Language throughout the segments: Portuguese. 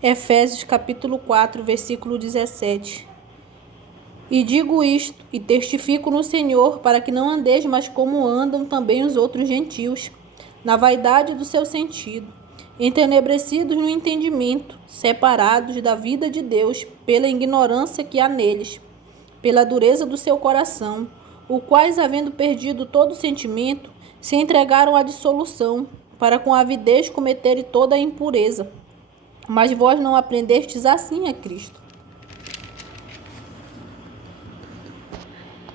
Efésios capítulo 4, versículo 17. E digo isto, e testifico no Senhor, para que não andeis mais como andam também os outros gentios, na vaidade do seu sentido, entenebrecidos no entendimento, separados da vida de Deus pela ignorância que há neles, pela dureza do seu coração, os quais, havendo perdido todo sentimento, se entregaram à dissolução, para com avidez cometerem toda a impureza. Mas vós não aprendestes assim a Cristo.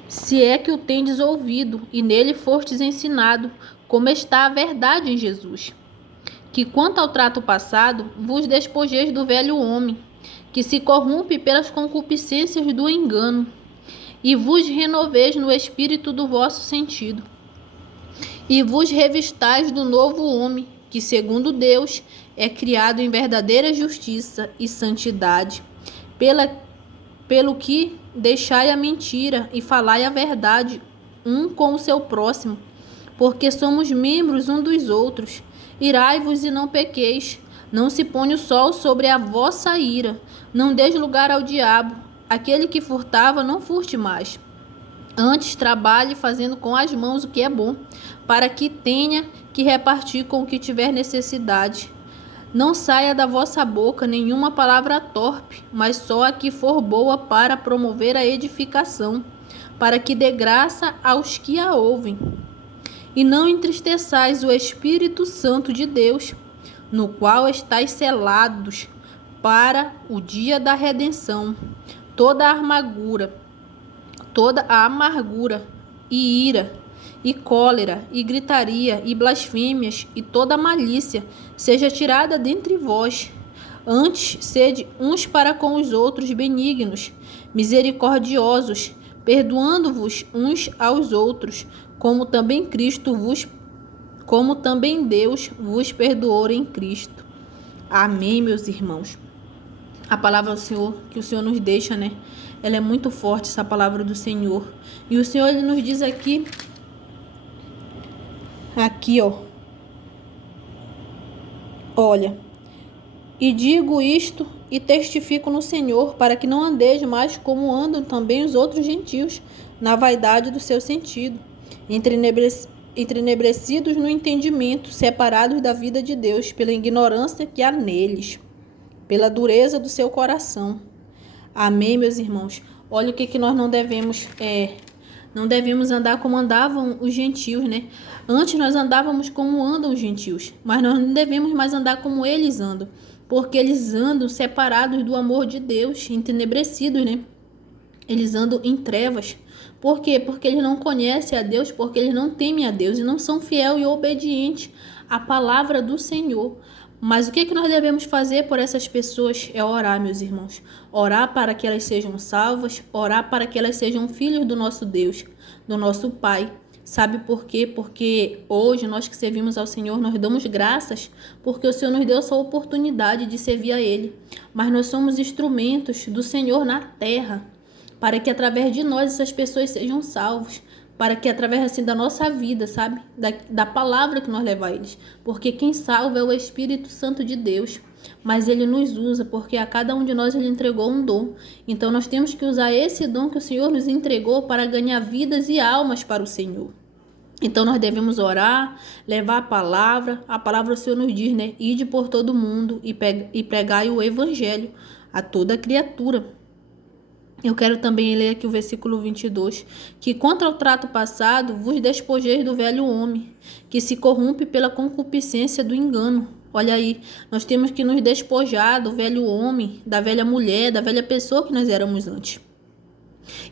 Se é que o tendes ouvido, e nele fostes ensinado, como está a verdade em Jesus. Que quanto ao trato passado, vos despojeis do velho homem, que se corrompe pelas concupiscências do engano, e vos renoveis no espírito do vosso sentido. E vos revistais do novo homem, que segundo Deus é criado em verdadeira justiça e santidade. Pelo que deixai a mentira e falai a verdade um com o seu próximo, porque somos membros um dos outros. Irai-vos e não pequeis, não se ponha o sol sobre a vossa ira, não deis lugar ao diabo. Aquele que furtava, não furte mais. Antes trabalhe fazendo com as mãos o que é bom, para que tenha que repartir com o que tiver necessidade. Não saia da vossa boca nenhuma palavra torpe, mas só a que for boa para promover a edificação, para que dê graça aos que a ouvem. E não entristeçais o Espírito Santo de Deus, no qual estáis selados para o dia da redenção. Toda a amargura e ira, e cólera, e gritaria, e blasfêmias, e toda malícia, seja tirada dentre vós. Antes, sede uns para com os outros benignos, misericordiosos, perdoando-vos uns aos outros, como também Deus vos perdoou em Cristo. Amém, meus irmãos. A palavra do Senhor, que o Senhor nos deixa, né? Ela é muito forte, essa palavra do Senhor. E o Senhor, ele nos diz aqui, ó. Olha, e digo isto e testifico no Senhor, para que não andeis mais como andam também os outros gentios, na vaidade do seu sentido, entrenebrecidos no entendimento, separados da vida de Deus pela ignorância que há neles, pela dureza do seu coração. Amém, meus irmãos? Olha o que nós não devemos não devemos andar como andavam os gentios, né? Antes nós andávamos como andam os gentios, mas nós não devemos mais andar como eles andam, porque eles andam separados do amor de Deus, entenebrecidos, né? Eles andam em trevas. Por quê? Porque eles não conhecem a Deus, porque eles não temem a Deus e não são fiel e obedientes à palavra do Senhor. Mas o que nós devemos fazer por essas pessoas é orar, meus irmãos. Orar para que elas sejam salvas, orar para que elas sejam filhos do nosso Deus, do nosso Pai. Sabe por quê? Porque hoje nós que servimos ao Senhor, nós damos graças, porque o Senhor nos deu essa oportunidade de servir a Ele. Mas nós somos instrumentos do Senhor na terra, para que através de nós essas pessoas sejam salvas, para que através assim da nossa vida, sabe, da palavra que nós levamos a eles, porque quem salva é o Espírito Santo de Deus, mas ele nos usa, porque a cada um de nós ele entregou um dom, então nós temos que usar esse dom que o Senhor nos entregou para ganhar vidas e almas para o Senhor. Então nós devemos orar, levar a palavra do Senhor nos diz, né, ide por todo mundo e pregai o evangelho a toda criatura. Eu quero também ler aqui o versículo 22, que contra o trato passado vos despojeis do velho homem, que se corrompe pela concupiscência do engano. Olha aí, nós temos que nos despojar do velho homem, da velha mulher, da velha pessoa que nós éramos antes.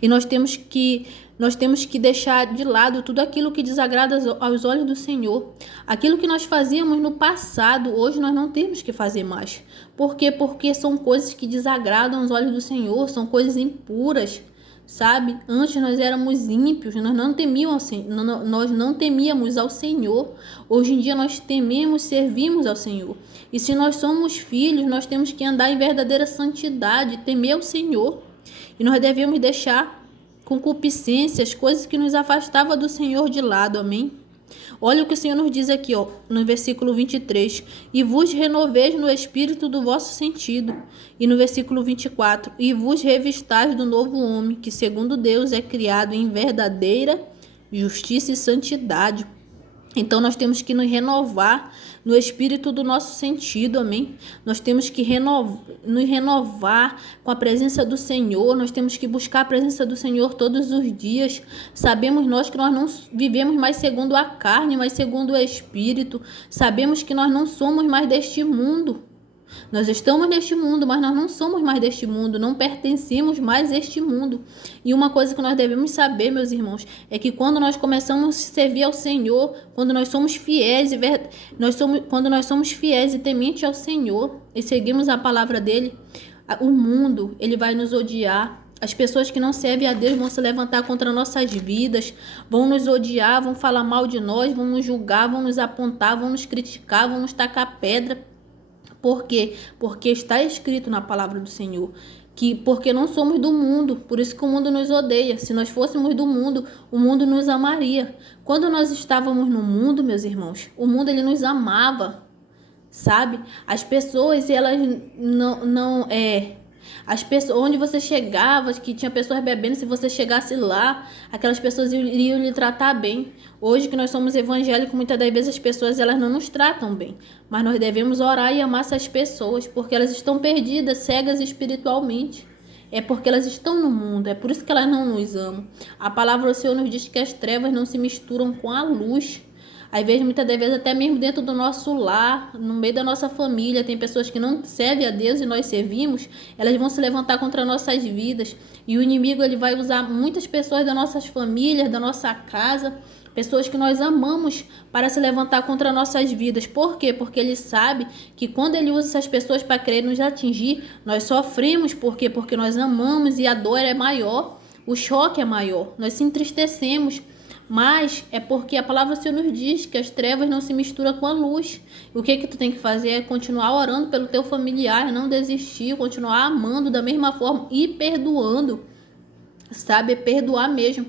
E nós temos que deixar de lado tudo aquilo que desagrada aos olhos do Senhor. Aquilo que nós fazíamos no passado, hoje nós não temos que fazer mais. Por quê? Porque são coisas que desagradam aos olhos do Senhor, são coisas impuras, sabe? Antes nós éramos ímpios, nós não temíamos ao Senhor. Hoje em dia nós tememos, servimos ao Senhor. E se nós somos filhos, nós temos que andar em verdadeira santidade, temer o Senhor. E nós devemos deixar concupiscências, coisas que nos afastavam do Senhor de lado, amém? Olha o que o Senhor nos diz aqui, ó, no versículo 23. E vos renoveis no espírito do vosso sentido. E no versículo 24. E vos revistais do novo homem, que segundo Deus é criado em verdadeira justiça e santidade. Então nós temos que nos renovar no espírito do nosso sentido, amém? Nós temos que nos renovar com a presença do Senhor, nós temos que buscar a presença do Senhor todos os dias. Sabemos nós que nós não vivemos mais segundo a carne, mas segundo o espírito. Sabemos que nós não somos mais deste mundo. Nós estamos neste mundo, mas nós não somos mais deste mundo, não pertencemos mais a este mundo. E uma coisa que nós devemos saber, meus irmãos, é que quando nós começamos a servir ao Senhor, quando nós somos fiéis quando nós somos fiéis e tementes ao Senhor e seguimos a palavra dele, o mundo, ele vai nos odiar. As pessoas que não servem a Deus vão se levantar contra nossas vidas, vão nos odiar, vão falar mal de nós, vão nos julgar, vão nos apontar, vão nos criticar, vão nos tacar pedra. Por quê? Porque está escrito na palavra do Senhor que porque não somos do mundo, por isso que o mundo nos odeia. Se nós fôssemos do mundo, o mundo nos amaria. Quando nós estávamos no mundo, meus irmãos, o mundo ele nos amava, sabe? As pessoas, elas as pessoas, onde você chegava, que tinha pessoas bebendo, se você chegasse lá, aquelas pessoas iriam lhe tratar bem. Hoje que nós somos evangélicos, muitas das vezes as pessoas elas não nos tratam bem, mas nós devemos orar e amar essas pessoas, porque elas estão perdidas, cegas espiritualmente. É porque elas estão no mundo, é por isso que elas não nos amam. A palavra do Senhor nos diz que as trevas não se misturam com a luz. Às vezes, muitas das vezes, até mesmo dentro do nosso lar, no meio da nossa família, tem pessoas que não servem a Deus e nós servimos, elas vão se levantar contra nossas vidas. E o inimigo ele vai usar muitas pessoas das nossas famílias, da nossa casa, pessoas que nós amamos, para se levantar contra nossas vidas. Por quê? Porque ele sabe que quando ele usa essas pessoas para querer nos atingir, nós sofremos. Por quê? Porque nós amamos e a dor é maior, o choque é maior, nós se entristecemos. Mas é porque a palavra do Senhor nos diz que as trevas não se misturam com a luz. O que tu tem que fazer é continuar orando pelo teu familiar, não desistir, continuar amando da mesma forma e perdoando, sabe? Perdoar mesmo.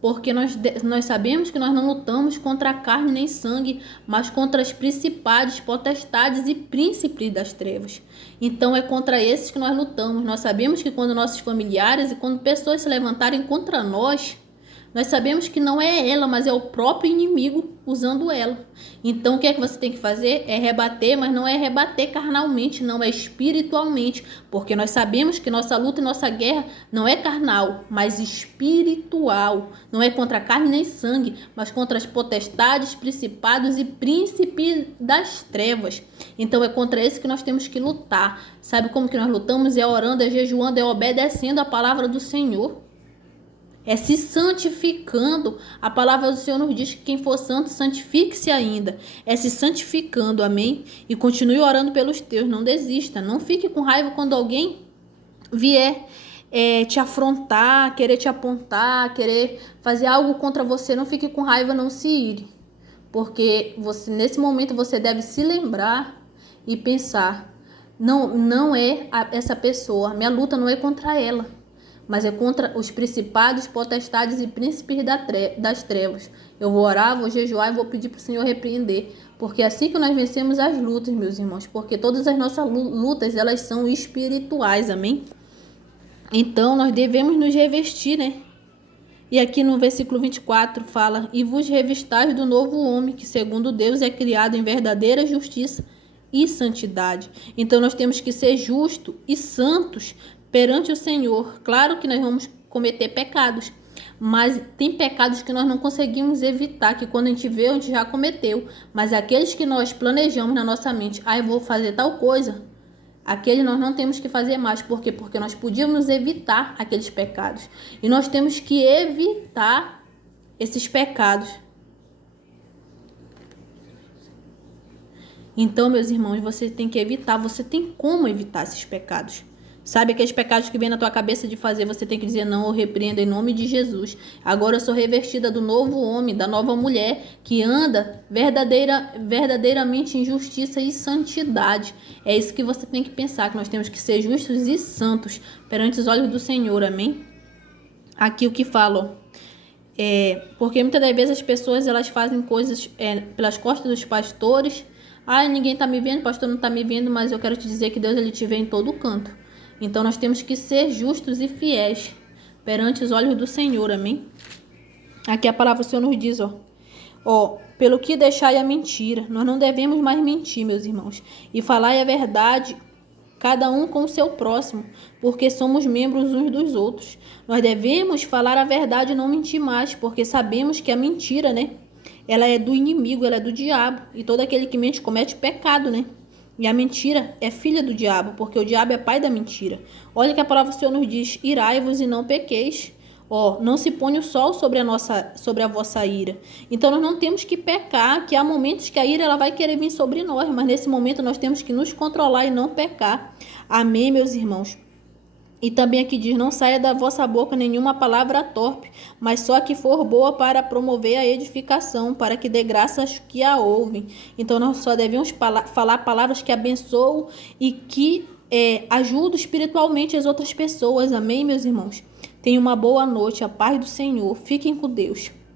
Porque nós sabemos que nós não lutamos contra a carne nem sangue, mas contra as principados, potestades e príncipes das trevas. Então é contra esses que nós lutamos. Nós sabemos que quando nossos familiares e quando pessoas se levantarem contra nós sabemos que não é ela, mas é o próprio inimigo usando ela. Então, o que é que você tem que fazer? É rebater, mas não é rebater carnalmente, não é espiritualmente. Porque nós sabemos que nossa luta e nossa guerra não é carnal, mas espiritual. Não é contra carne nem sangue, mas contra as potestades, principados e príncipes das trevas. Então, é contra esse que nós temos que lutar. Sabe como que nós lutamos? É orando, é jejuando, é obedecendo a palavra do Senhor. É se santificando. A palavra do Senhor nos diz que quem for santo, santifique-se ainda. É se santificando, amém? E continue orando pelos teus, não desista. Não fique com raiva quando alguém vier te afrontar, querer te apontar, querer fazer algo contra você. Não fique com raiva, não se ire. Porque nesse momento você deve se lembrar e pensar, não é essa pessoa, minha luta não é contra ela, mas é contra os principados, potestades e príncipes das trevas. Eu vou orar, vou jejuar e vou pedir para o Senhor repreender. Porque é assim que nós vencemos as lutas, meus irmãos. Porque todas as nossas lutas, elas são espirituais, amém? Então, nós devemos nos revestir, né? E aqui no versículo 24 fala: E vos revistais do novo homem, que segundo Deus é criado em verdadeira justiça e santidade. Então, nós temos que ser justos e santos perante o Senhor. Claro que nós vamos cometer pecados, mas tem pecados que nós não conseguimos evitar, que quando a gente vê, a gente já cometeu. Mas aqueles que nós planejamos na nossa mente, eu vou fazer tal coisa, aquele nós não temos que fazer mais. Por quê? Porque nós podíamos evitar aqueles pecados. E nós temos que evitar esses pecados. Então, meus irmãos, você tem que evitar, você tem como evitar esses pecados. Sabe aqueles pecados que vem na tua cabeça de fazer, você tem que dizer não, eu repreendo em nome de Jesus. Agora eu sou revestida do novo homem, da nova mulher, que anda verdadeiramente em justiça e santidade. É isso que você tem que pensar, que nós temos que ser justos e santos perante os olhos do Senhor, amém? Aqui o que fala, ó. Porque muitas das vezes as pessoas elas fazem coisas pelas costas dos pastores. Ah, ninguém está me vendo, o pastor não está me vendo, mas eu quero te dizer que Deus ele te vê em todo canto. Então nós temos que ser justos e fiéis perante os olhos do Senhor, amém? Aqui a palavra do Senhor nos diz, pelo que deixai a mentira. Nós não devemos mais mentir, meus irmãos, e falar a verdade, cada um com o seu próximo, porque somos membros uns dos outros. Nós devemos falar a verdade e não mentir mais, porque sabemos que a mentira, né? Ela é do inimigo, ela é do diabo. E todo aquele que mente comete pecado, né? E a mentira é filha do diabo, porque o diabo é pai da mentira. Olha que a palavra do Senhor nos diz: irai-vos e não pequeis. Não se põe o sol sobre a vossa ira. Então nós não temos que pecar, que há momentos que a ira ela vai querer vir sobre nós, mas nesse momento nós temos que nos controlar e não pecar. Amém, meus irmãos? E também aqui diz: não saia da vossa boca nenhuma palavra torpe, mas só a que for boa para promover a edificação, para que dê graças que a ouvem. Então nós só devemos falar palavras que abençoam e que ajudam espiritualmente as outras pessoas. Amém, meus irmãos? Tenham uma boa noite, a paz do Senhor. Fiquem com Deus.